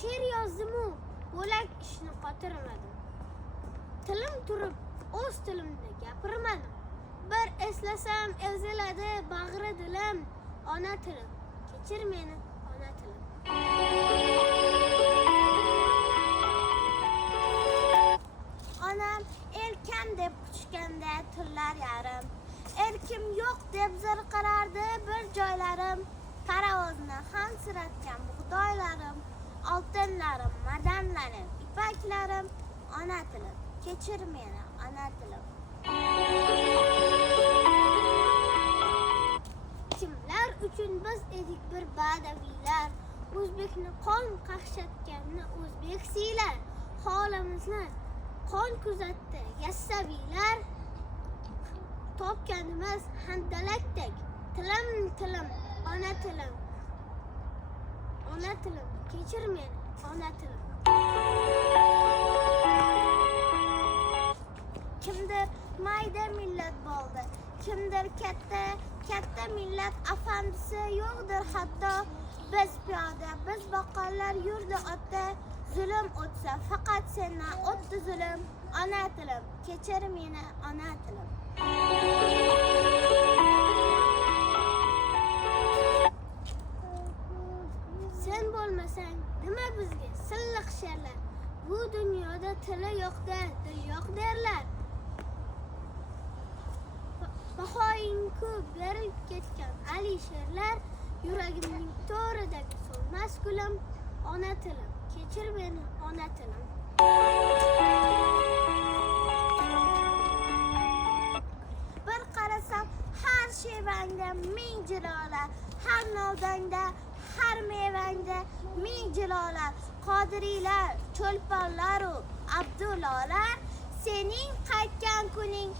she'r yozdim-u, bo'lak ishni qotirmadim. Tilim turib, o'z tilimda gapirmadim. Bir eslasam eziladi bag'ri dilim, ona tilim, kechir meni, ona tilim. Onam elkam deb quchganda tunlar yarim, erkim yo'q deb zirqirardi bir joylarim. Parovozni hamsiratgan bug'doylarim, oltinlarim, madanlarim, ipaklarim, ona tilim, kechir meni, ona tilim. Kimlar uchun biz edik bir badaviylar, o'zbekni qon qaqshatganni o'zbek siylar, holimizni qon kuzatdi yassaviylar, topganimiz handalakdek, tilim tilim, ona tilim, ona tilim, kechir meni, ona tilim. Kimdir mayda millat bo'ldi, kimdir katta millat afandisi yo'qdir hatto. Biz piyoda, biz boqqanlar yurdi otda, zulm o'tsa faqat sendan o'tdi zulm, ona tilim, kechir meni, ona tilim. Sen bo'lmasang nima bizga silliq she'rlar, bu dunyoda tili yo'qda dil yo'q derlar. Bahoyingku berib ketgan Ali she'rlar, yuragimning to'ridagi so'lmas gulim, ona tilim, kechir meni, ona tilim. Bir qarasam har shevangda ming jilolar, har novdangda, har mevangda ming jilolar, qodiriylar, cho'lponlar u Abdullalar, sening qaytgan kuning